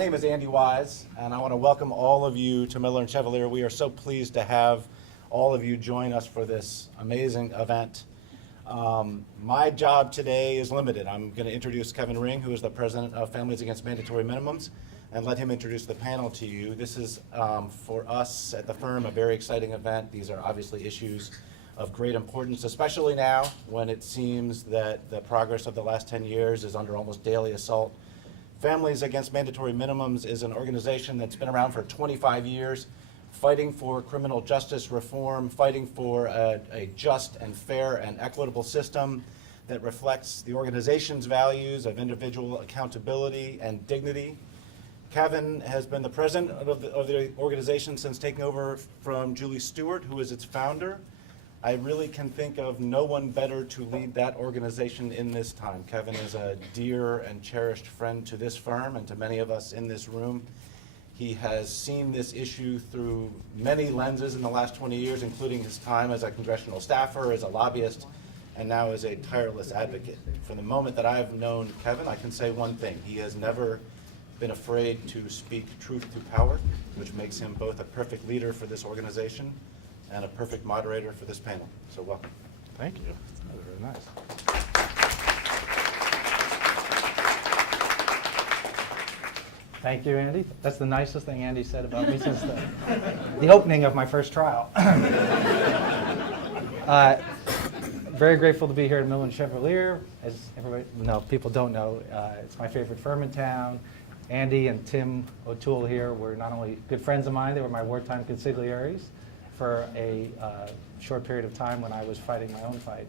My name is Andy Wise, and I want to welcome all of you to Miller Chevalier. We are so pleased to have all of you join us for this amazing event. My job today is limited. I'm going to introduce Kevin Ring, who is the president of Families Against Mandatory Minimums, and let him introduce the panel to you. This is, for us at the firm, a very exciting event. These are obviously issues of great importance, especially now when it seems that the progress of the last 10 years is under almost daily assault. Families Against Mandatory Minimums is an organization that's been around for 25 years, fighting for criminal justice reform, fighting for a just and fair and equitable system that reflects the organization's values of individual accountability and dignity. Kevin has been the president of the organization since taking over from Julie Stewart, who is its founder. I really can think of no one better to lead that organization in this time. Kevin is a dear and cherished friend to this firm and to many of us in this room. He has seen this issue through many lenses in the last 20 years, including his time as a congressional staffer, as a lobbyist, and now as a tireless advocate. From the moment that I've known Kevin, I can say one thing. He has never been afraid to speak truth to power, which makes him both a perfect leader for this organization and a perfect moderator for this panel. So welcome. Thank you. That was very nice. Thank you, Andy. That's the nicest thing Andy said about me since the opening of my first trial. Very grateful to be here at Miller Chevalier. As everybody, no, people don't know, it's my favorite firm in town. Andy and Tim O'Toole here were not only good friends of mine, they were my wartime consigliaries for a short period of time when I was fighting my own fight.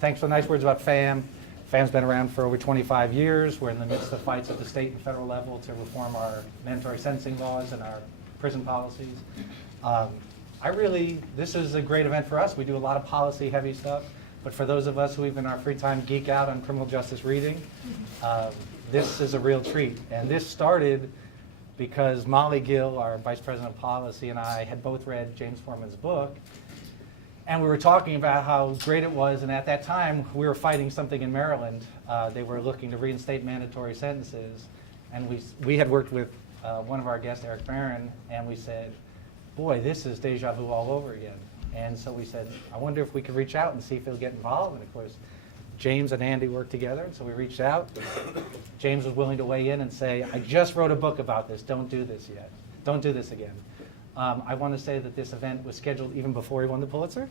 Thanks for the nice words about FAMM. FAMM's been around for over 25 years. We're in the midst of fights at the state and federal level to reform our mandatory sentencing laws and our prison policies. This is a great event for us. We do a lot of policy-heavy stuff, but for those of us who even in our free time geek out on criminal justice reading, this is a real treat. And this started because Molly Gill, our Vice President of Policy, and I had both read James Forman's book, and we were talking about how great it was, and at that time, we were fighting something in Maryland. They were looking to reinstate mandatory sentences, and we had worked with one of our guests, Erek Barron, and we said, boy, this is deja vu all over again. And so we said, I wonder if we could reach out and see if he'll get involved, and of course, James and Andy worked together, and so we reached out. James was willing to weigh in and say, I just wrote a book about this. Don't do this yet. Don't do this again. I want to say that this event was scheduled even before he won the Pulitzer.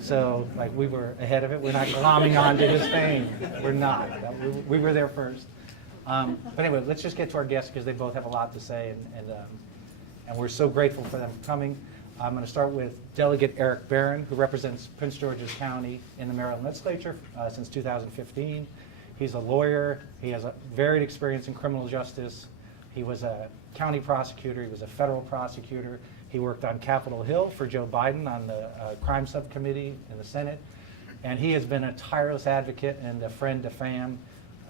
So we were ahead of it. We're not glomming on to his fame. We're not. We were there first. But anyway, let's just get to our guests because they both have a lot to say, and we're so grateful for them coming. I'm going to start with Delegate Erek Barron, who represents Prince George's County in the Maryland legislature since 2015. He's a lawyer. He has a varied experience in criminal justice. He was a county prosecutor. He was a federal prosecutor. He worked on Capitol Hill for Joe Biden on the crime subcommittee in the Senate. And he has been a tireless advocate and a friend to FAMM.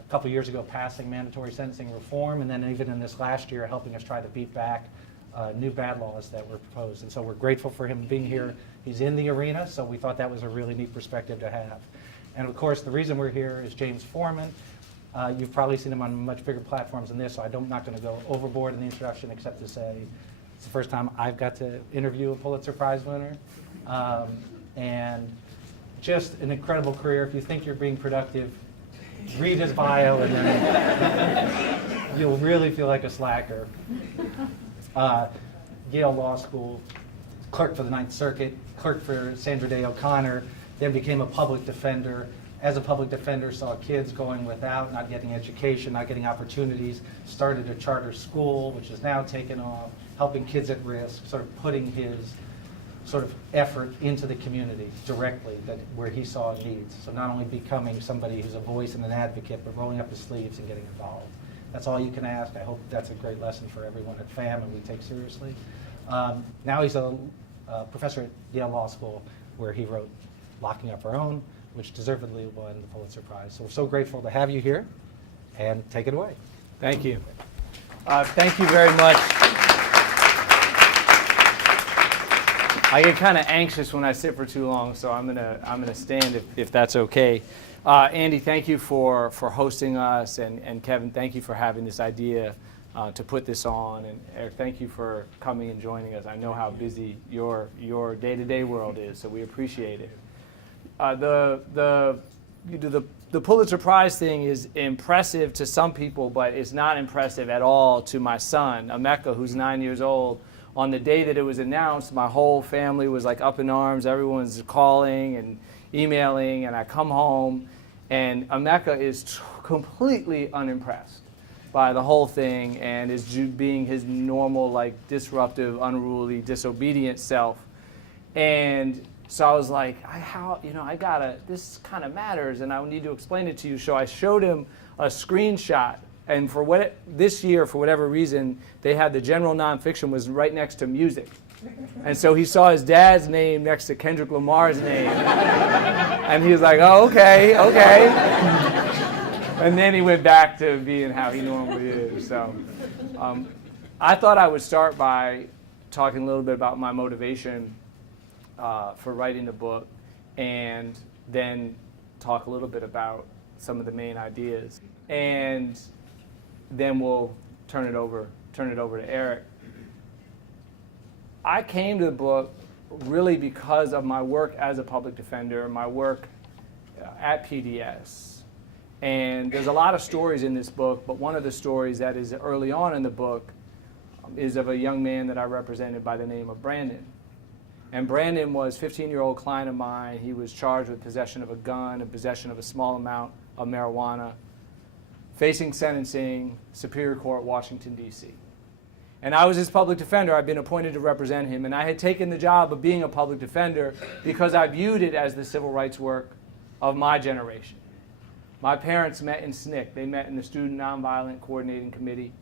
A couple years ago, passing mandatory sentencing reform, and then even in this last year, helping us try to beat back new bad laws that were proposed. And so we're grateful for him being here. He's in the arena, so we thought that was a really neat perspective to have. And of course, the reason we're here is James Forman. You've probably seen him on much bigger platforms than this, so I'm not going to go overboard in the introduction except to say it's the first time I've got to interview a Pulitzer Prize winner. And just an incredible career. If you think you're being productive, read his bio and then you'll really feel like a slacker. Yale Law School, clerk for the Ninth Circuit, clerk for Sandra Day O'Connor, then became a public defender. As a public defender, saw kids going without, not getting education, not getting opportunities, started a charter school, which is now taken off, helping kids at risk, sort of putting his sort of effort into the community directly, where he saw needs. So not only becoming somebody who's a voice and an advocate, but rolling up his sleeves and getting involved. That's all you can ask. I hope that's a great lesson for everyone at FAMM and we take seriously. Now he's a professor at Yale Law School, where he wrote Locking Up Our Own, which deservedly won the Pulitzer Prize. So we're so grateful to have you here, and take it away. Thank you. Thank you very much. I get kind of anxious when I sit for too long, so I'm gonna stand if that's okay. Andy, thank you for hosting us, and Kevin, thank you for having this idea to put this on. And Eric, thank you for coming and joining us. I know how busy your day-to-day world is, so we appreciate it. The Pulitzer Prize thing is impressive to some people, but it's not impressive at all to my son, Emeka, who's 9 years old. On the day that it was announced, my whole family was like up in arms. Everyone's calling and emailing, and I come home, and Emeka is completely unimpressed by the whole thing and is being his normal, like, disruptive, unruly, disobedient self. And so I was like, this kind of matters, and I need to explain it to you. So I showed him a screenshot, and this year, for whatever reason, they had the general nonfiction was right next to music. And so he saw his dad's name next to Kendrick Lamar's name. And he was like, oh, okay. And then he went back to being how he normally is. So I thought I would start by talking a little bit about my motivation for writing the book, and then talk a little bit about some of the main ideas. And then we'll turn it over to Eric. I came to the book really because of my work as a public defender, my work at PDS. And there's a lot of stories in this book, but one of the stories that is early on in the book is of a young man that I represented by the name of Brandon. And Brandon was a 15-year-old client of mine. He was charged with possession of a gun and possession of a small amount of marijuana, facing sentencing, Superior Court, Washington, D.C. And I was his public defender. I'd been appointed to represent him, and I had taken the job of being a public defender because I viewed it as the civil rights work of my generation. My parents met in SNCC. They met in the Student Nonviolent Coordinating Committee.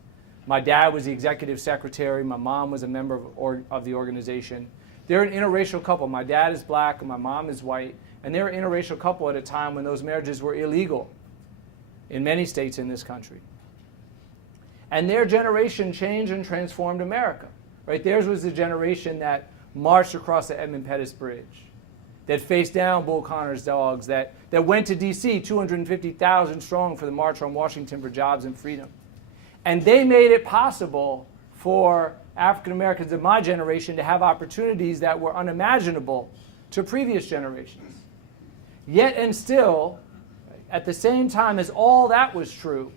My dad was the executive secretary. My mom was a member of the organization. They're an interracial couple. My dad is black and my mom is white, and they're an interracial couple at a time when those marriages were illegal in many states in this country. And their generation changed and transformed America. Right? Theirs was the generation that marched across the Edmund Pettus Bridge, that faced down Bull Connor's dogs, that went to D.C., 250,000 strong for the March on Washington for Jobs and Freedom. And they made it possible for African Americans of my generation to have opportunities that were unimaginable to previous generations. Yet and still, at the same time as all that was true,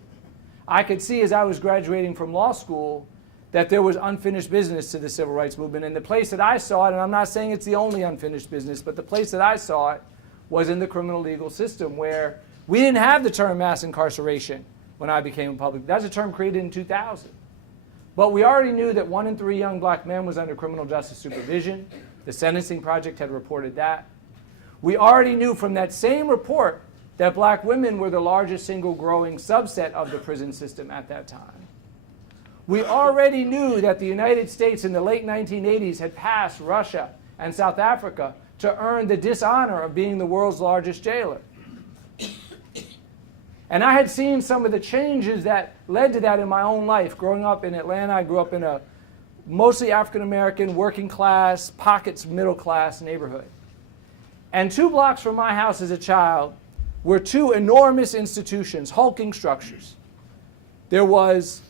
I could see as I was graduating from law school that there was unfinished business to the civil rights movement. And the place that I saw it, and I'm not saying it's the only unfinished business, but the place that I saw it was in the criminal legal system, where we didn't have the term mass incarceration when I became a public. That's a term created in 2000. But we already knew that 1 in 3 young black men was under criminal justice supervision. The Sentencing Project had reported that. We already knew from that same report that black women were the largest single growing subset of the prison system at that time. We already knew that the United States in the late 1980s had passed Russia and South Africa to earn the dishonor of being the world's largest jailer. And I had seen some of the changes that led to that in my own life. Growing up in Atlanta, I grew up in a mostly African-American, working class, pockets middle class neighborhood. And 2 blocks from my house as a child were 2 enormous institutions, hulking structures. There was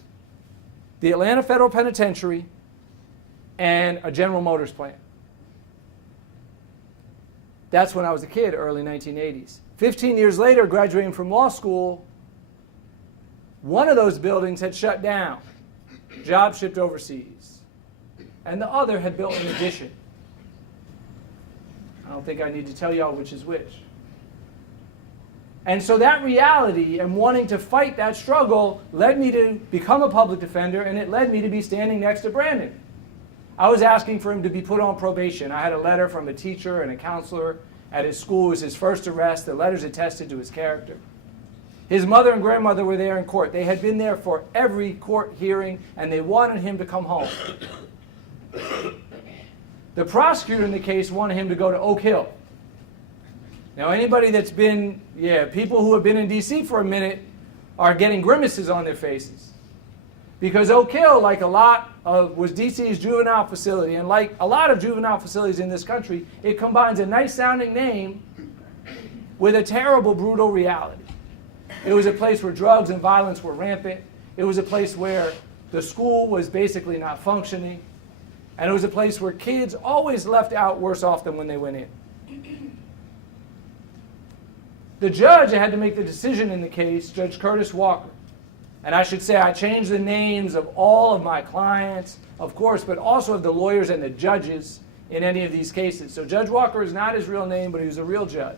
the Atlanta Federal Penitentiary and a General Motors plant. That's when I was a kid, early 1980s. 15 years later, graduating from law school, one of those buildings had shut down, jobs shipped overseas, and the other had built an addition. I don't think I need to tell y'all which is which. And so that reality and wanting to fight that struggle led me to become a public defender, and it led me to be standing next to Brandon. I was asking for him to be put on probation. I had a letter from a teacher and a counselor at his school. It was his first arrest. The letters attested to his character. His mother and grandmother were there in court. They had been there for every court hearing, and they wanted him to come home. The prosecutor in the case wanted him to go to Oak Hill. Now, anybody that's been, people who have been in D.C. for a minute are getting grimaces on their faces. Because Oak Hill, like was D.C.'s juvenile facility, and like a lot of juvenile facilities in this country, it combines a nice-sounding name with a terrible, brutal reality. It was a place where drugs and violence were rampant. It was a place where The school was basically not functioning. And it was a place where kids always left out worse off than when they went in. The judge that had to make the decision in the case, Judge Curtis Walker, and I should say I changed the names of all of my clients, of course, but also of the lawyers and the judges in any of these cases. So Judge Walker is not his real name, but he was a real judge.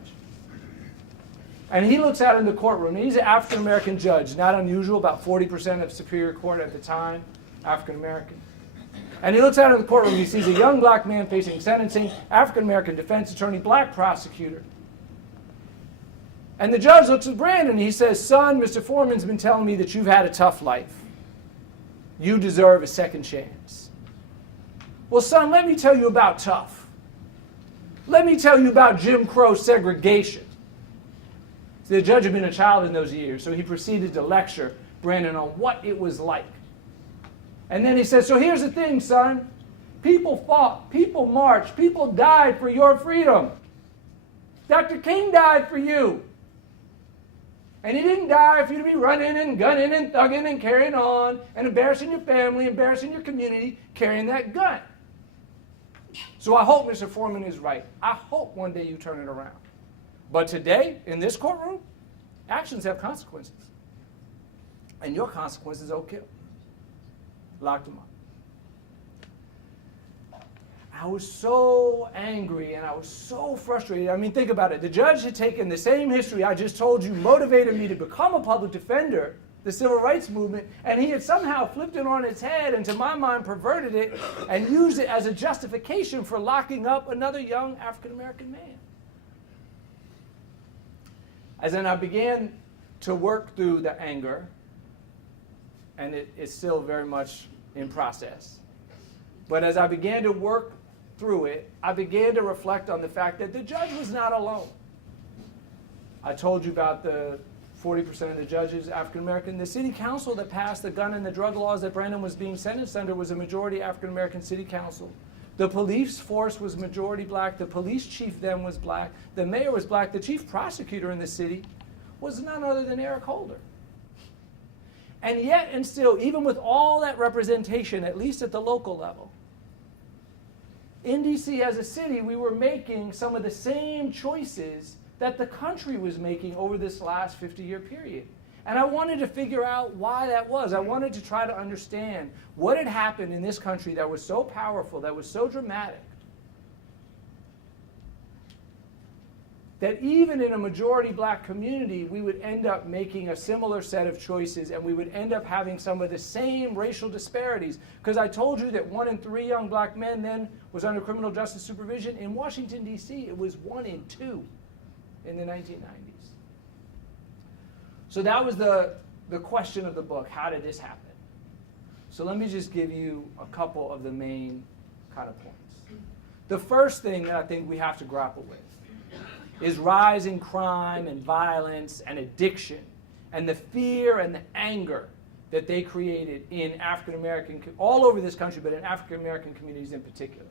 And he looks out in the courtroom, and he's an African-American judge, not unusual, about 40% of Superior Court at the time, African-American. And he looks out in the courtroom, he sees a young black man facing sentencing, African-American defense attorney, black prosecutor. And the judge looks at Brandon and he says, son, Mr. Forman's been telling me that you've had a tough life. You deserve a second chance. Well, son, let me tell you about tough. Let me tell you about Jim Crow segregation. So the judge had been a child in those years, so he proceeded to lecture Brandon on what it was like. And then he says, so here's the thing, son. People fought, people marched, people died for your freedom. Dr. King died for you. And he didn't die for you to be running and gunning and thugging and carrying on and embarrassing your family, embarrassing your community, carrying that gun. So I hope Mr. Forman is right. I hope one day you turn it around. But today, in this courtroom, actions have consequences. And your consequences will kill. Locked him up. I was so angry and I was so frustrated. I mean, think about it. The judge had taken the same history I just told you motivated me to become a public defender, the civil rights movement, and he had somehow flipped it on its head and, to my mind, perverted it and used it as a justification for locking up another young African-American man. As then I began to work through the anger, and it's still very much in process, but as I began to work through it, I began to reflect on the fact that the judge was not alone. I told you about the 40% of the judges African-American. The city council that passed the gun and the drug laws that Brandon was being sentenced under was a majority African-American city council. The police force was majority black. The police chief then was black. The mayor was black. The chief prosecutor in the city was none other than Eric Holder. And yet and still, even with all that representation, at least at the local level, in D.C. as a city, we were making some of the same choices that the country was making over this last 50-year period. And I wanted to figure out why that was. I wanted to try to understand what had happened in this country that was so powerful, that was so dramatic, that even in a majority black community, we would end up making a similar set of choices and we would end up having some of the same racial disparities. Because I told you that 1 in 3 young black men then was under criminal justice supervision. In Washington, D.C., it was 1 in 2 in the 1990s. So that was the question of the book. How did this happen? So let me just give you a couple of the main kind of points. The first thing that I think we have to grapple with is rising crime and violence and addiction and the fear and the anger that they created in African-American, all over this country, but in African-American communities in particular.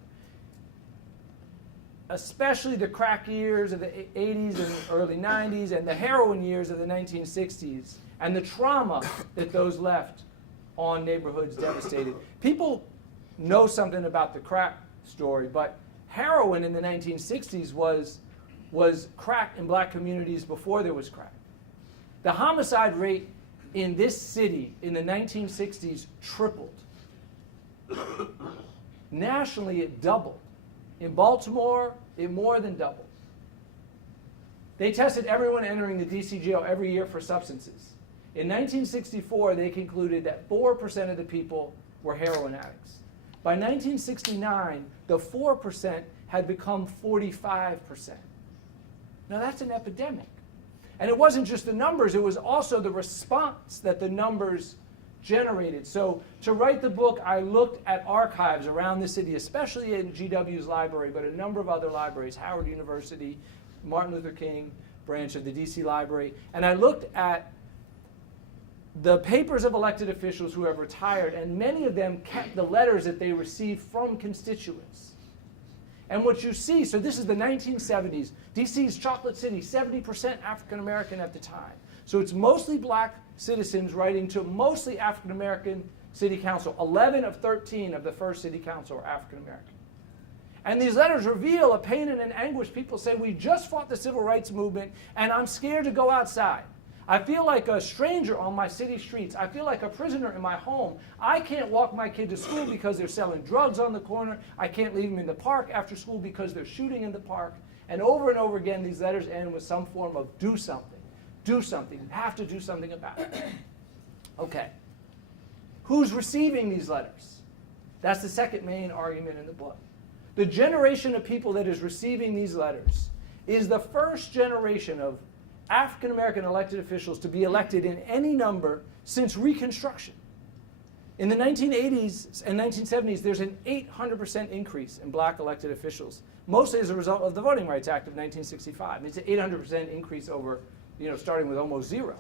Especially the crack years of the 80s and early 90s and the heroin years of the 1960s and the trauma that those left on neighborhoods devastated. People know something about the crack story, but heroin in the 1960s was crack in black communities before there was crack. The homicide rate in this city in the 1960s tripled. Nationally, it doubled. In Baltimore, it more than doubled. They tested everyone entering the DC jail every year for substances. In 1964, they concluded that 4% of the people were heroin addicts. By 1969, the 4% had become 45%. Now that's an epidemic. And it wasn't just the numbers, it was also the response that the numbers generated. So to write the book, I looked at archives around the city, especially in GW's library, but a number of other libraries, Howard University, Martin Luther King branch of the DC Library, and I looked at the papers of elected officials who have retired, and many of them kept the letters that they received from constituents. And what you see, so this is the 1970s, DC's chocolate city, 70% African American at the time. So it's mostly black citizens writing to mostly African American city council. 11 of 13 of the first city council are African American. And these letters reveal a pain and an anguish. People say, we just fought the civil rights movement, and I'm scared to go outside. I feel like a stranger on my city streets. I feel like a prisoner in my home. I can't walk my kid to school because they're selling drugs on the corner. I can't leave him in the park after school because they're shooting in the park. And over again, these letters end with some form of do something. Do something. You have to do something about it. Okay. Who's receiving these letters? That's the second main argument in the book. The generation of people that is receiving these letters is the first generation of African American elected officials to be elected in any number since Reconstruction. In the 1980s and 1970s, there's an 800% increase in black elected officials, mostly as a result of the Voting Rights Act of 1965. It's an 800% increase over, starting with almost zero.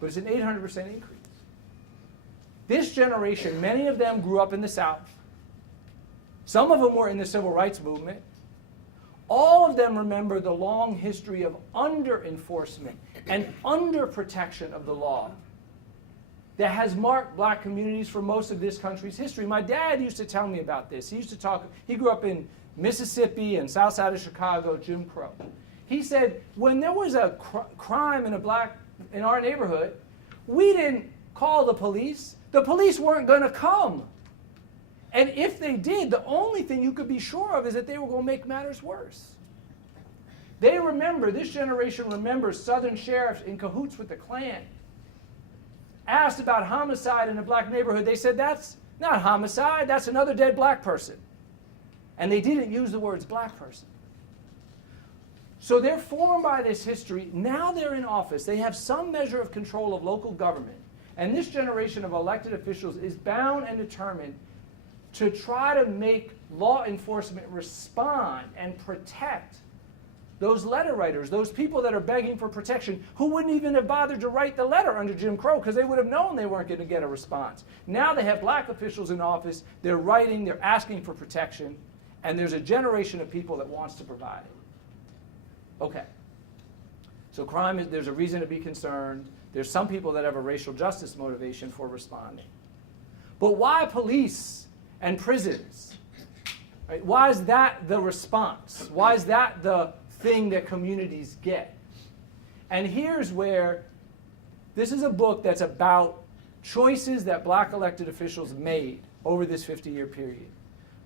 But it's an 800% increase. This generation, many of them grew up in the South. Some of them were in the civil rights movement. All of them remember the long history of under-enforcement and under-protection of the law that has marked black communities for most of this country's history. My dad used to tell me about this. He grew up in Mississippi and south side of Chicago, Jim Crow. He said, when there was a crime in our neighborhood, we didn't call the police. The police weren't going to come. And if they did, the only thing you could be sure of is that they were going to make matters worse. This generation remembers Southern sheriffs in cahoots with the Klan. Asked about homicide in a black neighborhood, they said, that's not homicide, that's another dead black person. And they didn't use the words black person. So they're formed by this history. Now they're in office. They have some measure of control of local government. And this generation of elected officials is bound and determined to try to make law enforcement respond and protect those letter writers, those people that are begging for protection, who wouldn't even have bothered to write the letter under Jim Crow because they would have known they weren't going to get a response. Now they have black officials in office, they're writing, they're asking for protection, and there's a generation of people that wants to provide it. Okay. So crime, there's a reason to be concerned. There's some people that have a racial justice motivation for responding. But why police and prisons? Right? Why is that the response? Why is that the thing that communities get? And here's where this is a book that's about choices that black elected officials made over this 50-year period.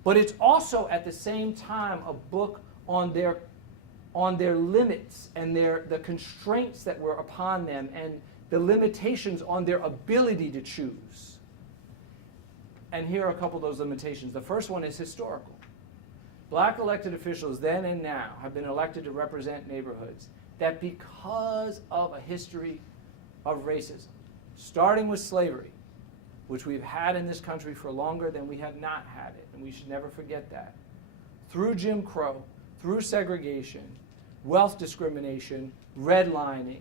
But it's also at the same time a book on their limits and the constraints that were upon them and the limitations on their ability to choose. And here are a couple of those limitations. The first one is historical. Black elected officials then and now have been elected to represent neighborhoods that, because of a history of racism, starting with slavery, which we've had in this country for longer than we have not had it, and we should never forget that, through Jim Crow, through segregation, wealth discrimination, redlining,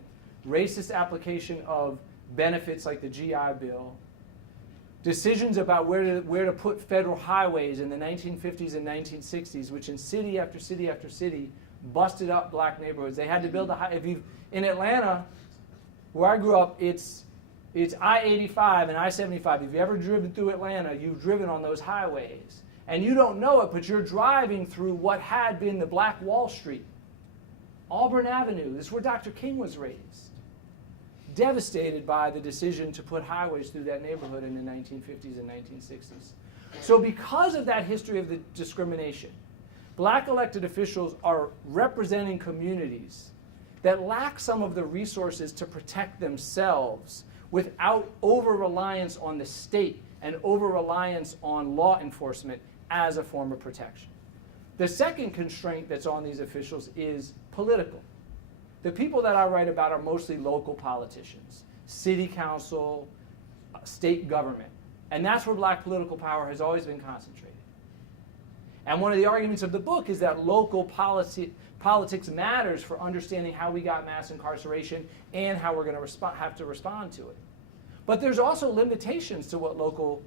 racist application of benefits like the GI Bill, decisions about where to put federal highways in the 1950s and 1960s, which in city after city after city busted up black neighborhoods. They had to build in Atlanta, where I grew up, it's I-85 and I-75. If you've ever driven through Atlanta, you've driven on those highways. And you don't know it, but you're driving through what had been the Black Wall Street. Auburn Avenue, this is where Dr. King was raised. Devastated by the decision to put highways through that neighborhood in the 1950s and 1960s. So because of that history of the discrimination, black elected officials are representing communities that lack some of the resources to protect themselves without over-reliance on the state and over-reliance on law enforcement as a form of protection. The second constraint that's on these officials is political. The people that I write about are mostly local politicians, city council, state government. And that's where black political power has always been concentrated. And one of the arguments of the book is that local politics matters for understanding how we got mass incarceration and how we're going to have to respond to it. But there's also limitations to what local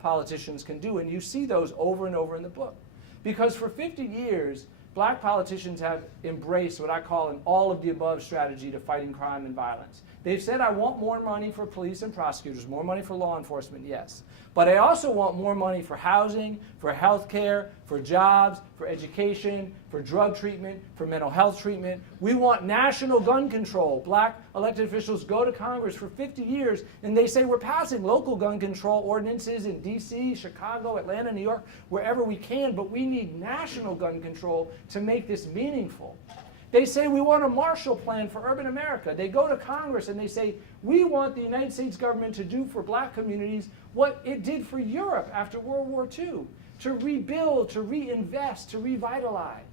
politicians can do, and you see those over and over in the book. Because for 50 years, black politicians have embraced what I call an all-of-the-above strategy to fighting crime and violence. They've said, I want more money for police and prosecutors, more money for law enforcement, yes. But I also want more money for housing, for health care, for jobs, for education, for drug treatment, for mental health treatment. We want national gun control. Black elected officials go to Congress for 50 years and they say we're passing local gun control ordinances in DC, Chicago, Atlanta, New York, wherever we can, but we need national gun control to make this meaningful. They say we want a Marshall Plan for urban America. They go to Congress and they say, we want the United States government to do for black communities what it did for Europe after World War II, to rebuild, to reinvest, to revitalize.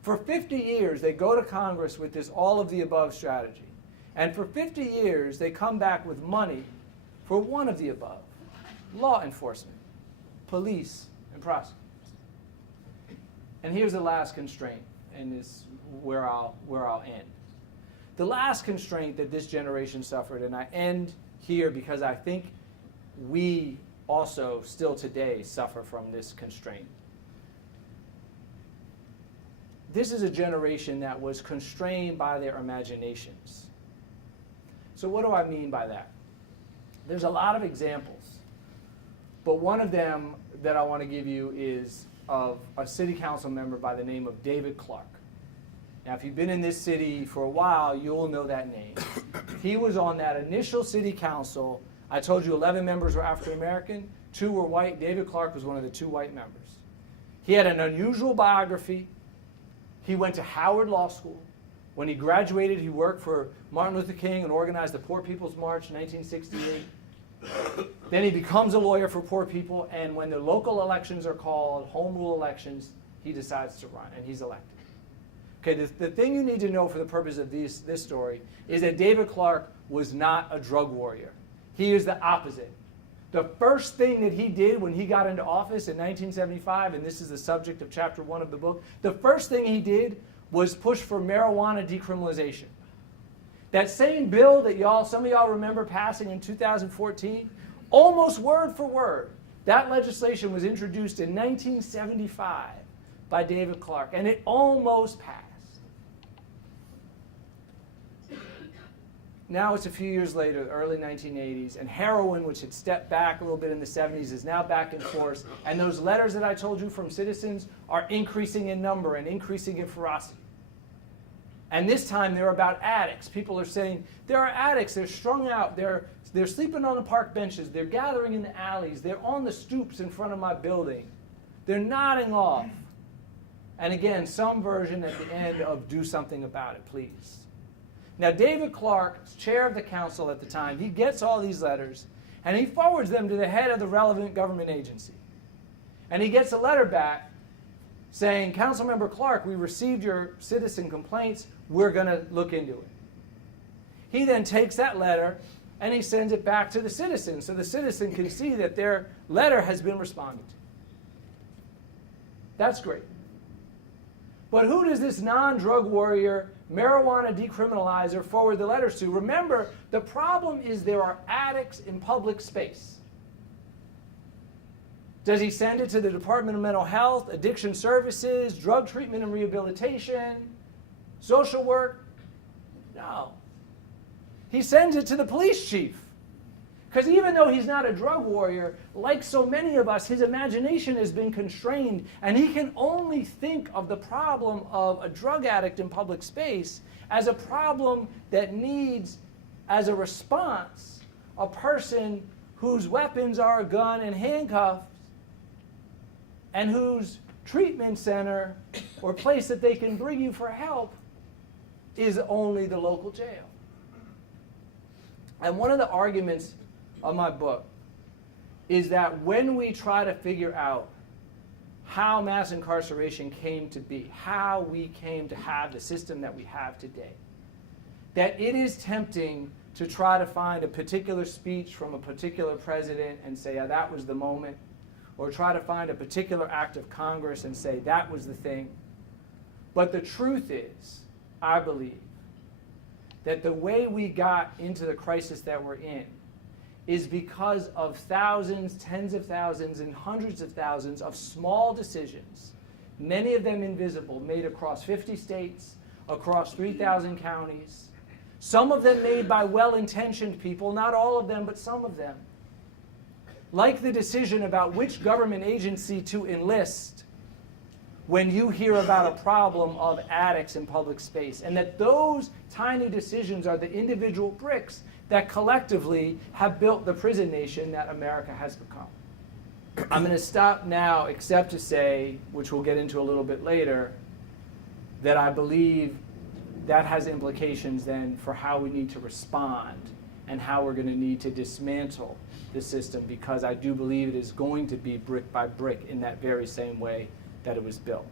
For 50 years, they go to Congress with this all-of-the-above strategy. And for 50 years, they come back with money for one of the above: law enforcement, police, and prosecutors. And here's the last constraint, and this is where I'll end. The last constraint that this generation suffered, and I end here because I think we also still today suffer from this constraint. This is a generation that was constrained by their imaginations. So what do I mean by that? There's a lot of examples, but one of them that I want to give you is of a city council member by the name of David Clarke. Now, if you've been in this city for a while, you'll know that name. He was on that initial city council. I told you 11 members were African American, 2 were white. David Clarke was one of the 2 white members. He had an unusual biography. He went to Howard Law School. When he graduated, he worked for Martin Luther King and organized the Poor People's March in 1968. Then he becomes a lawyer for poor people, and when the local elections are called, home rule elections, he decides to run, and he's elected. Okay, the thing you need to know for the purpose of this story is that David Clarke was not a drug warrior. He is the opposite. The first thing that he did when he got into office in 1975, and this is the subject of chapter 1 of the book, the first thing he did was push for marijuana decriminalization. That same bill that some of y'all remember passing in 2014, almost word for word, that legislation was introduced in 1975 by David Clarke, and it almost passed. Now it's a few years later, the early 1980s, and heroin, which had stepped back a little bit in the 70s, is now back in force. And those letters that I told you from citizens are increasing in number and increasing in ferocity. And this time they're about addicts. People are saying, there are addicts, they're strung out, they're sleeping on the park benches, they're gathering in the alleys, they're on the stoops in front of my building, they're nodding off. And again, some version at the end of do something about it, please. Now, David Clarke, chair of the council at the time, he gets all these letters, and he forwards them to the head of the relevant government agency. And he gets a letter back saying, Councilmember Clarke, we received your citizen complaints, we're going to look into it. He then takes that letter and he sends it back to the citizen so the citizen can see that their letter has been responded to. That's great. But who does this non-drug warrior, marijuana decriminalizer forward the letters to? Remember, the problem is there are addicts in public space. Does he send it to the Department of Mental Health, Addiction Services, Drug Treatment and Rehabilitation, Social Work? No. He sends it to the police chief. Because even though he's not a drug warrior, like so many of us, his imagination has been constrained, and he can only think of the problem of a drug addict in public space as a problem that needs, as a response, a person whose weapons are a gun and handcuffs, and whose treatment center or place that they can bring you for help is only the local jail. And one of the arguments of my book is that when we try to figure out how mass incarceration came to be, how we came to have the system that we have today, that it is tempting to try to find a particular speech from a particular president and say, yeah, that was the moment, or try to find a particular act of Congress and say that was the thing. But the truth is, I believe, that the way we got into the crisis that we're in is because of thousands, tens of thousands, and hundreds of thousands of small decisions many of them invisible, made across 50 states, across 3,000 counties, some of them made by well-intentioned people, not all of them, but some of them. Like the decision about which government agency to enlist when you hear about a problem of addicts in public space, and that those tiny decisions are the individual bricks that collectively have built the prison nation that America has become. I'm going to stop now, except to say, which we'll get into a little bit later, that I believe that has implications then for how we need to respond and how we're going to need to dismantle the system, because I do believe it is going to be brick by brick in that very same way that it was built.